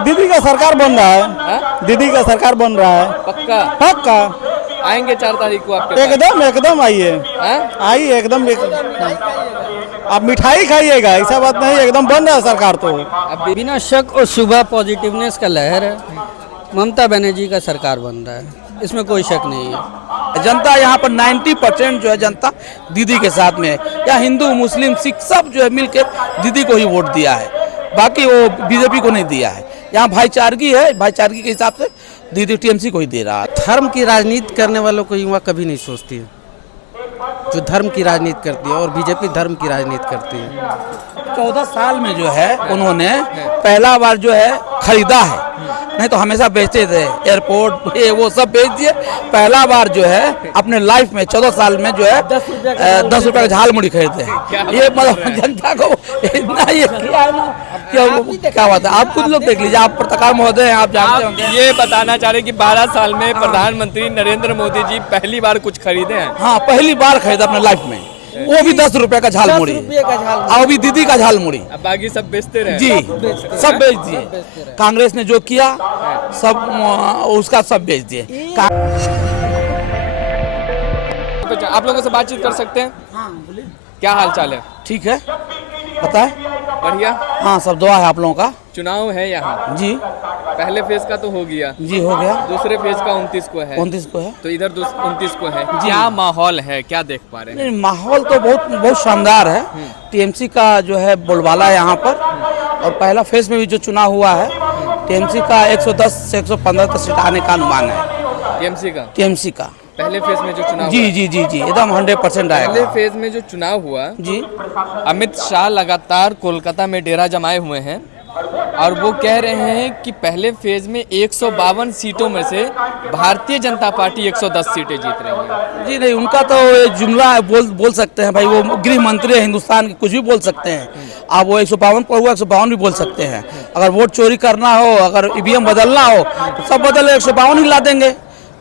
दीदी का सरकार बन रहा है, दीदी का सरकार बन रहा है पक्का पक्का। आएंगे 4 तारीख को आपके पास? एकदम एकदम आइए, आइए एकदम। आप मिठाई खाइएगा, ऐसा बात नहीं, एकदम बन रहा है सरकार तो। बिना शक और शुबह पॉजिटिवनेस का लहर है। ममता बनर्जी का सरकार बन रहा है, इसमें कोई शक नहीं है। जनता यहाँ पर 90% जो है जनता दीदी के साथ में है। या हिंदू मुस्लिम सिख सब जो है मिलकर दीदी को ही वोट दिया है, बाकी वो बीजेपी को नहीं दिया है। यहाँ भाईचारगी है, भाईचारगी के हिसाब से दीदी टीएमसी को ही दे रहा है। धर्म की राजनीति करने वालों को युवा कभी नहीं सोचती है, जो धर्म की राजनीति करती है, और बीजेपी धर्म की राजनीति करती है। 14 साल में जो है उन्होंने पहला बार जो है खरीदा है, नहीं तो हमेशा बेचते थे। एयरपोर्ट ये वो सब बेच दिए। पहला बार जो है अपने लाइफ में 14 साल में जो है 10 रुपए का झाल मुड़ी खरीदते हैं। ये मतलब जनता को इतना ये किया है ना, क्या बात है। आप खुद लोग देख लीजिए, आप पत्रकार महोदय हैं, आप जानते होंगे। ये बताना चाह रहे हैं कि 12 साल में प्रधानमंत्री नरेंद्र मोदी जी पहली बार कुछ खरीदे हैं? हाँ, पहली बार खरीदा अपने लाइफ में, वो भी 10 रुपए का झाल मुड़ी, और भी दीदी का झाल मुड़ी। अब बाकी सब बेचते रहे? जी, सब बेच दिए। कांग्रेस ने जो किया सब उसका सब बेच दिए। आप लोगों से बातचीत कर सकते हैं? क्या हाल चाल है? ठीक है, बताए। बढ़िया। हाँ, सब दुआ है आप लोगों का। चुनाव है यहाँ जी, पहले फेज का तो हो गया जी हो गया। दूसरे फेज का 29 को है। 29 को है, तो इधर 29 को है। क्या माहौल है, क्या देख पा रहे हैं? नहीं, माहौल तो बहुत शानदार है। टीएमसी का जो है बोलबाला है यहाँ पर, और पहला फेज में भी जो चुनाव हुआ है टीएमसी का 110 से 115 तक सीट आने का अनुमान है। टीएमसी का पहले फेज में जो चुनाव जी जी जी जी एकदम 100% आएगा। पहले फेज में जो चुनाव हुआ जी, अमित शाह लगातार कोलकाता में डेरा जमाए हुए हैं और वो कह रहे हैं कि पहले फेज में 152 सीटों में से भारतीय जनता पार्टी 110 सीटें जीत रही है। जी नहीं, उनका तो जुमला बोल सकते हैं भाई, वो गृह मंत्री है हिंदुस्तान के, कुछ भी बोल सकते हैं। आप वो 152 पर हुआ 152 भी बोल सकते हैं। अगर वोट चोरी करना हो, अगर ईवीएम बदलना हो तो सब बदले 152 ही ला देंगे।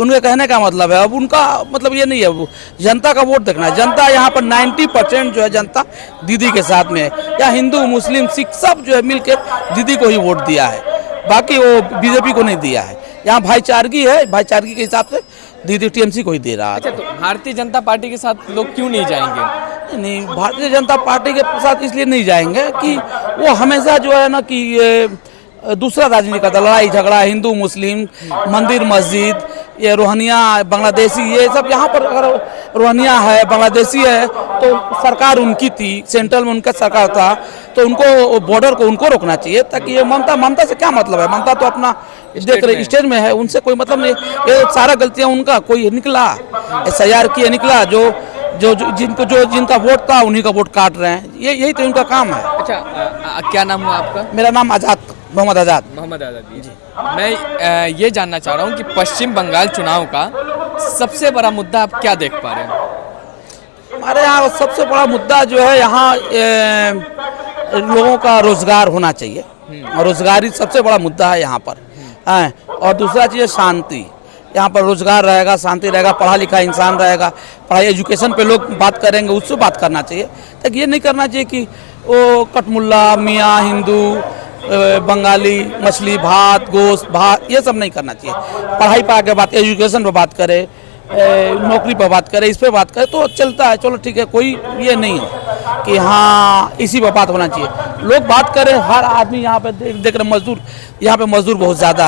उनके कहने का मतलब है, अब उनका मतलब ये नहीं है, जनता का वोट देखना है। जनता यहाँ पर 90% जो है जनता दीदी के साथ में है। या हिंदू मुस्लिम सिख सब जो है मिलकर दीदी को ही वोट दिया है, बाकी वो बीजेपी को नहीं दिया है। यहाँ भाईचारगी है, भाईचारगी के हिसाब से दीदी टीएमसी को ही दे रहा है। अच्छा, तो भारतीय जनता पार्टी के साथ लोग क्यों नहीं जाएंगे? नहीं, भारतीय जनता पार्टी के साथ इसलिए नहीं जाएंगे कि वो हमेशा जो है ना कि ये दूसरा राजनीति का लड़ाई झगड़ा, हिंदू मुस्लिम, मंदिर मस्जिद, ये रोहनिया बांग्लादेशी, ये सब यहाँ पर अगर रोहनिया है बांग्लादेशी है तो सरकार उनकी थी, सेंट्रल में उनका सरकार था, तो उनको बॉर्डर को उनको रोकना चाहिए। ताकि ये ममता से क्या मतलब है, ममता तो अपना देख रहे स्टेट में है, उनसे कोई मतलब नहीं। ये सारा गलतियाँ उनका, कोई निकला SIR किए निकला, जिनका वोट था उन्हीं का वोट काट रहे हैं, यही तो उनका काम है। अच्छा, क्या नाम हुआ आपका? मेरा नाम मोहम्मद आजाद जी। मैं ये जानना चाह रहा हूँ कि पश्चिम बंगाल चुनाव का सबसे बड़ा मुद्दा आप क्या देख पा रहे हैं? हमारे यहाँ सबसे बड़ा मुद्दा जो है, यहाँ लोगों का रोजगार होना चाहिए, और रोजगारी सबसे बड़ा मुद्दा है यहाँ पर। और दूसरा चीज़ है शांति। यहाँ पर रोजगार रहेगा, शांति रहेगा, पढ़ा लिखा इंसान रहेगा, पढ़ाई एजुकेशन पे लोग बात करेंगे, उससे बात करना चाहिए। तक ये नहीं करना चाहिए कि वो कटमुल्ला मियाँ हिंदू बंगाली मछली भात गोश्त भात ये सब नहीं करना चाहिए। पढ़ाई पर आगे बात, एजुकेशन पर बात करे, नौकरी पर बात करे, इस पर बात करे तो चलता है। चलो ठीक है, कोई ये नहीं है कि हाँ इसी पर बात होना चाहिए। लोग बात करें, हर आदमी यहाँ पे देख रहे मजदूर, यहाँ पे मजदूर बहुत ज़्यादा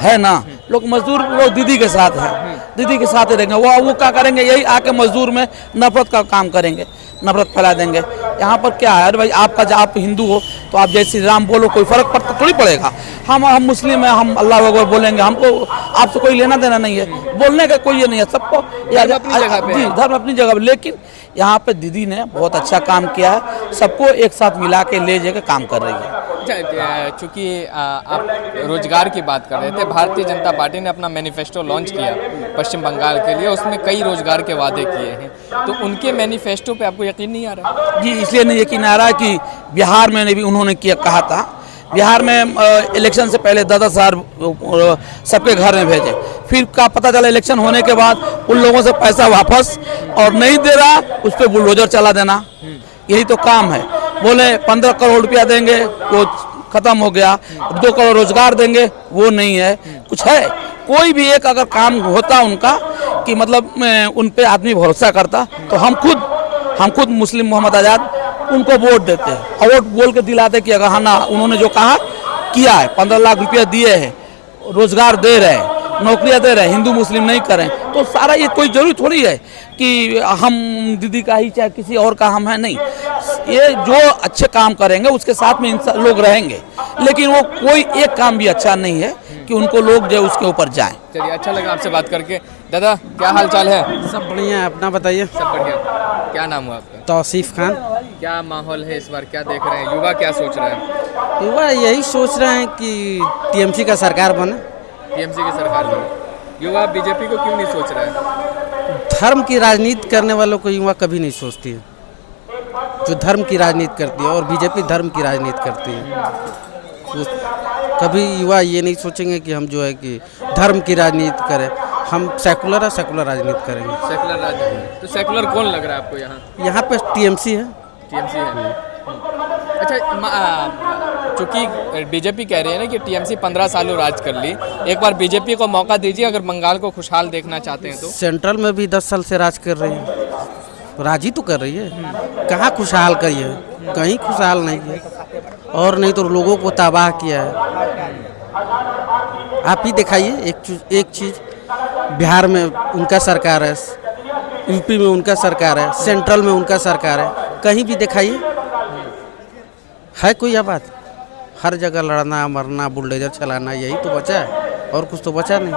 है ना। लोग मजदूर लोग दीदी के साथ हैं, दीदी के साथ ही रहेंगे। वो क्या करेंगे, यही आके मजदूर में नफरत का काम करेंगे, नफरत फैला देंगे। यहाँ पर क्या है, अरे भाई आप हिंदू हो तो आप जय श्री राम बोलो, कोई फर्क पड़ता थोड़ी पड़ेगा। हम मुस्लिम हैं, हम अल्लाह अकबर बोलेंगे, हमको आपसे कोई लेना देना नहीं है, बोलने का कोई ये नहीं है। सबको धर्म अपनी जगह पे। लेकिन यहाँ पे दीदी ने बहुत अच्छा काम किया है, सबको एक साथ मिला के ले जाकर काम कर रही है। चूंकि आप रोजगार की बात कर रहे थे, भारतीय जनता पार्टी ने अपना मैनिफेस्टो लॉन्च किया पश्चिम बंगाल के लिए, उसमें कई रोजगार के वादे किए हैं, तो उनके मैनिफेस्टो पे आपको यकीन नहीं आ रहा? जी, इसलिए नहीं यकीन आ रहा कि बिहार में भी उन्होंने कहा था। बिहार में इलेक्शन से पहले 10,000 सबके घर में भेजे, फिर का पता चला इलेक्शन होने के बाद उन लोगों से पैसा वापस, और नहीं दे रहा उस पर बुलडोजर चला देना, यही तो काम है। बोले 15 करोड़ रुपया देंगे, वो खत्म हो गया, 2 करोड़ रोजगार देंगे, वो नहीं है। कुछ है कोई भी एक अगर काम होता उनका कि मतलब उन पे आदमी भरोसा करता, तो हम खुद मुस्लिम मोहम्मद आज़ाद उनको वोट देते हैं और वोट बोल के दिलाते कि अगर हाँ ना उन्होंने जो कहा किया है, 15 लाख रुपया दिए हैं, रोजगार दे रहे हैं, नौकरियां दे रहे हैं, हिंदू मुस्लिम नहीं करें, तो सारा ये कोई जरूरी थोड़ी है कि हम दीदी का ही चाहे किसी और का हम है, नहीं। ये जो अच्छे काम करेंगे उसके साथ में लोग रहेंगे, लेकिन वो कोई एक काम भी अच्छा नहीं है कि उनको लोग जो उसके ऊपर जाएं। चलिए, अच्छा लगा आपसे बात करके। दादा, क्या हाल चाल है? सब बढ़िया है, अपना बताइए। सब बढ़िया। क्या नाम हुआ आपका? तौसीफ खान। क्या माहौल है इस बार, क्या देख रहे हैं, युवा क्या सोच रहे हैं? युवा यही सोच रहे हैं कि टीएमसी का सरकार बने। टीएमसी की सरकार बने। युवा बीजेपी को क्यों नहीं सोच रहा है? धर्म की राजनीति करने वालों को युवा कभी नहीं सोचती है। जो धर्म की राजनीति करती है और बीजेपी धर्म की राजनीति करती है, तो कभी युवा ये नहीं सोचेंगे कि हम जो है कि धर्म की राजनीति करें। हम सेकुलर राजनीति करेंगे। सेकुलर राजनीति। तो सेकुलर कौन लग रहा है आपको यहाँ? यहाँ पे टीएमसी है। टीएमसी है। अच्छा, चूंकि बीजेपी कह रही है ना कि टीएमसी 15 सालों राज कर ली, एक बार बीजेपी को मौका दीजिए अगर बंगाल को खुशहाल देखना चाहते हैं तो। सेंट्रल में भी 10 साल से राज कर रही है, राज ही तो कर रही है। कहाँ खुशहाल करी है? कहीं खुशहाल नहीं है, और नहीं तो लोगों को तबाह किया है। आप ही दिखाइए एक चीज़, बिहार में उनका सरकार है, यूपी में उनका सरकार है, सेंट्रल में उनका सरकार है, कहीं भी दिखाइए है कोई आबाद? हर जगह लड़ना मरना, बुलडोजर चलाना, यही तो बचा है, और कुछ तो बचा नहीं।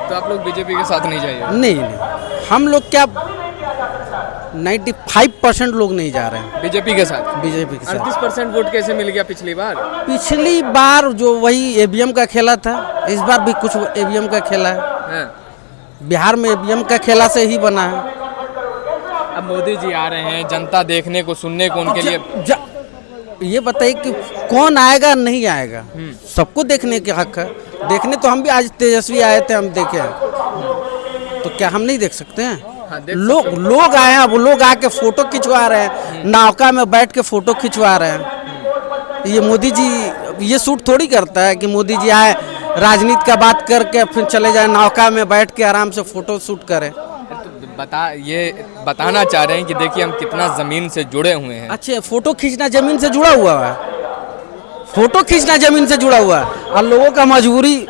तो आप लोग बीजेपी के साथ नहीं जाइए? नहीं, हम लोग क्या 95% लोग नहीं जा रहे हैं बीजेपी के साथ। बीजेपी के साथ। 38% वोट कैसे मिल गया पिछली बार? पिछली बार जो वही ईवीएम का खेला था, इस बार भी कुछ ईवीएम का खेला है। बिहार में ईवीएम का खेला से ही बना है। अब मोदी जी आ रहे हैं, जनता देखने को सुनने को उनके लिए ये बताइए कि कौन आएगा नहीं आएगा? सबको देखने के हक है। देखने तो हम भी आज तेजस्वी आए थे, हम देखे हैं, तो क्या हम नहीं देख सकते हैं? हाँ, लोग आए हैं, वो लोग आके फोटो खिंचवा रहे हैं, नौका में बैठ के फोटो खिंचवा रहे हैं। ये मोदी जी ये सूट थोड़ी करता है कि मोदी जी आए, राजनीति का बात करके फिर चले जाए, नौका में बैठ के आराम से फोटो शूट करें। बताना चाह रहे हैं कि देखिए हम कितना जमीन से जुड़े हुए हैं। अच्छा, फोटो खींचना जमीन से जुड़ा हुआ है? फोटो खींचना जमीन से जुड़ा हुआ है, और लोगों का मजबूरी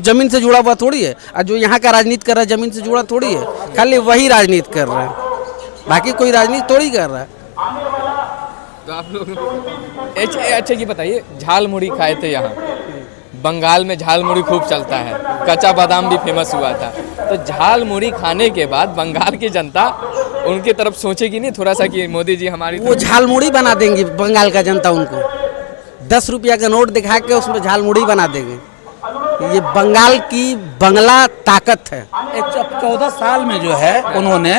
जमीन से जुड़ा हुआ थोड़ी है। और जो यहाँ का राजनीति कर रहा है जमीन से जुड़ा थोड़ी है, खाली वही राजनीति कर रहा है, बाकी कोई राजनीति थोड़ी कर रहा है। तो आप लोग अच्छा ये बताइए, झाल मुड़ी खाए थे यहाँ, बंगाल में झाल मुड़ी खूब चलता है, कच्चा बादाम भी फेमस हुआ था, तो झाल मुड़ी खाने के बाद बंगाल की जनता उनकी तरफ सोचेगी नहीं थोड़ा सा कि मोदी जी हमारी? वो झाल मुड़ी बना देंगे बंगाल का जनता उनको, 10 रुपया का नोट दिखा के उसमें झाल मुड़ी बना देंगे। ये बंगाल की बंगला ताकत है। 14 साल में जो है उन्होंने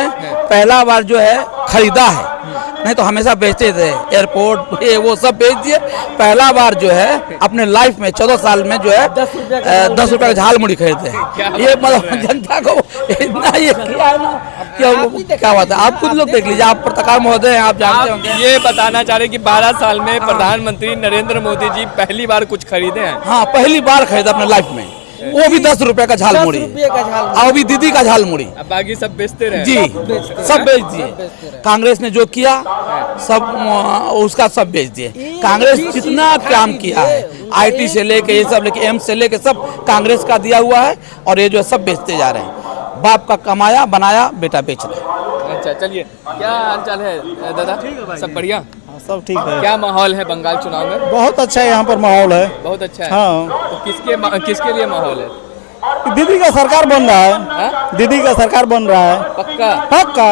पहला बार जो है खरीदा है, नहीं तो हमेशा बेचते थे, एयरपोर्ट ये वो सब बेच दिए। पहला बार जो है अपने लाइफ में 14 साल में जो है 10 रुपये का झाल मुड़ी खरीदते हैं। ये मतलब जनता को इतना ये किया है ना, क्या बात है। आप खुद लोग देख लीजिए, आप पत्रकार महोदय हैं, आप जानते होंगे। ये बताना चाह रहे हैं कि 12 साल में प्रधानमंत्री नरेंद्र मोदी जी पहली बार कुछ खरीदे हैं? हाँ, पहली बार खरीदा अपने लाइफ में, वो भी 10 रुपए का झाल मुड़ी, और भी दीदी का झाल मुड़ी। अब बाकी सब बेचते रहे? जी, सब बेच दिए। कांग्रेस ने जो किया सब उसका सब बेच दिए। कांग्रेस जितना काम किया है, आईटी से लेके ये सब लेके एम्स से लेके सब कांग्रेस का दिया हुआ है, और ये जो है सब बेचते जा रहे हैं। बाप का कमाया बनाया बेटा बेच रहे। अच्छा, चलिए, क्या हालचाल है दादा? सब बढ़िया? सब ठीक है। क्या माहौल है बंगाल चुनाव में? बहुत अच्छा है यहाँ पर माहौल है। बहुत अच्छा है। हाँ। तो किसके लिए माहौल है? दीदी का सरकार बन रहा है। हाँ? दीदी का सरकार बन रहा है। पक्का? पक्का।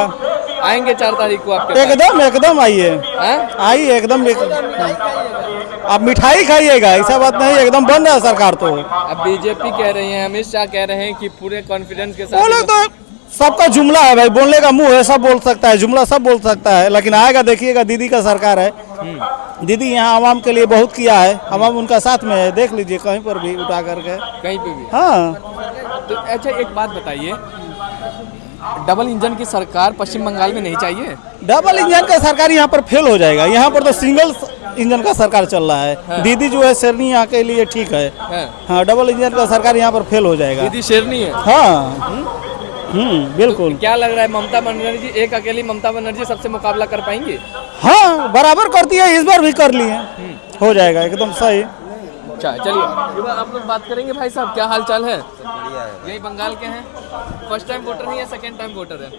आएंगे 4 तारीख को आपके पास? एकदम आइए। आइए एकदम। आप मिठाई खाइएगा, ऐसा बात नहीं, एकदम बन रहा है सरकार। तो अब बीजेपी कह रही है, अमित शाह कह रहे हैं कि पूरे कॉन्फिडेंस के साथ। बोले तो सबका जुमला है भाई, बोलने का मुंह है, सब बोल सकता है, जुमला सब बोल सकता है, लेकिन आएगा देखिएगा, दीदी का सरकार है। दीदी यहाँ आवाम के लिए बहुत किया है, आवाम उनका साथ में है, देख लीजिए कहीं पर भी उठा करके, कहीं पे भी। हाँ। तो अच्छा एक बात बताइए, डबल इंजन की सरकार पश्चिम बंगाल में नहीं चाहिए? डबल इंजन का सरकार यहाँ पर फेल हो जाएगा। यहाँ पर तो सिंगल इंजन का सरकार चल रहा है। दीदी जो है शेरनी यहाँ के लिए ठीक है। हाँ, डबल इंजन का सरकार यहाँ पर फेल हो जाएगा। दीदी शेरनी है। हाँ बिल्कुल। क्या लग रहा है ममता बनर्जी, एक अकेली ममता बनर्जी सबसे मुकाबला कर पाएंगी? हाँ, बराबर करती है, इस बार भी कर लिए, हो जाएगा एकदम सही। अच्छा चलिए आप लोग बात करेंगे। भाई साहब क्या हाल चाल है? यही बंगाल के हैं? फर्स्ट टाइम वोटर है या सेकंड टाइम वोटर है?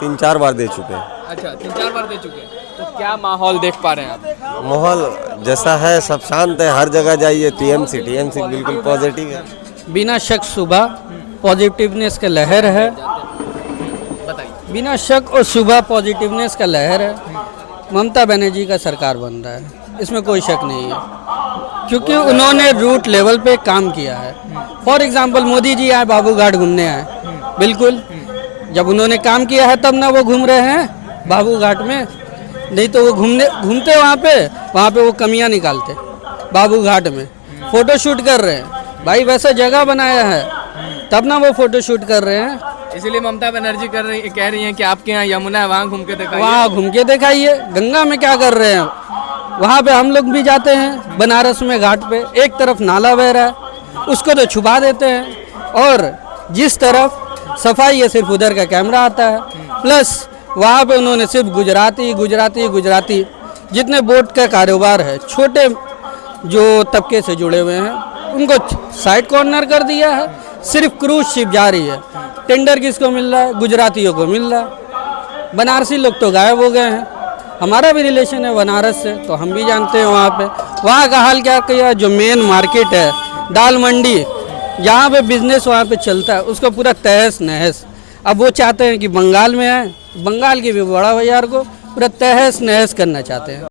3-4 बार दे चुके हैं। अच्छा 3-4 बार दे चुके हैं। तो क्या माहौल देख पा रहे हैं आप? माहौल जैसा है सब शांत है, हर जगह जाइए टीएमसी बिल्कुल पॉजिटिव है। बिना शक सुबह पॉजिटिवनेस का लहर है, बताइए। बिना शक और सुबह पॉजिटिवनेस का लहर है। ममता बनर्जी का सरकार बन रहा है, इसमें कोई शक नहीं है, क्योंकि उन्होंने रूट लेवल पे काम किया है। फॉर एग्जांपल मोदी जी आए बाबू घाट घूमने आए, बिल्कुल जब उन्होंने काम किया है तब ना वो घूम रहे हैं बाबू घाट में, नहीं तो वो घूमते वहाँ पे वो कमियाँ निकालते। बाबू घाट में फ़ोटो शूट कर रहे हैं, भाई वैसा जगह बनाया है तब ना वो फ़ोटो शूट कर रहे हैं। इसीलिए ममता बनर्जी कह रही हैं कि आपके यहाँ यमुना है, वहाँ घूम के दिखाइए। वहाँ घूम के दिखाइए। गंगा में क्या कर रहे हैं? वहाँ पे हम लोग भी जाते हैं, बनारस में घाट पे एक तरफ नाला बह रहा है, उसको तो छुपा देते हैं, और जिस तरफ सफाई है सिर्फ उधर का कैमरा आता है। प्लस वहाँ पे उन्होंने सिर्फ गुजराती जितने बोट का कारोबार है, छोटे जो तबके से जुड़े हुए हैं, उनको साइड कॉर्नर कर दिया है। सिर्फ क्रूज शिप जा रही है, टेंडर किसको मिल रहा है? गुजरातियों को मिल रहा है। बनारसी लोग तो गायब हो गए हैं। हमारा भी रिलेशन है बनारस से, तो हम भी जानते हैं वहाँ पे वहाँ का हाल क्या किया। जो मेन मार्केट है दाल मंडी, जहाँ पे बिजनेस वहाँ पे चलता है, उसको पूरा तहस नहस। अब वो चाहते हैं कि बंगाल में आए, बंगाल के भी बड़ा बाजार को पूरा तहस नहस करना चाहते हैं।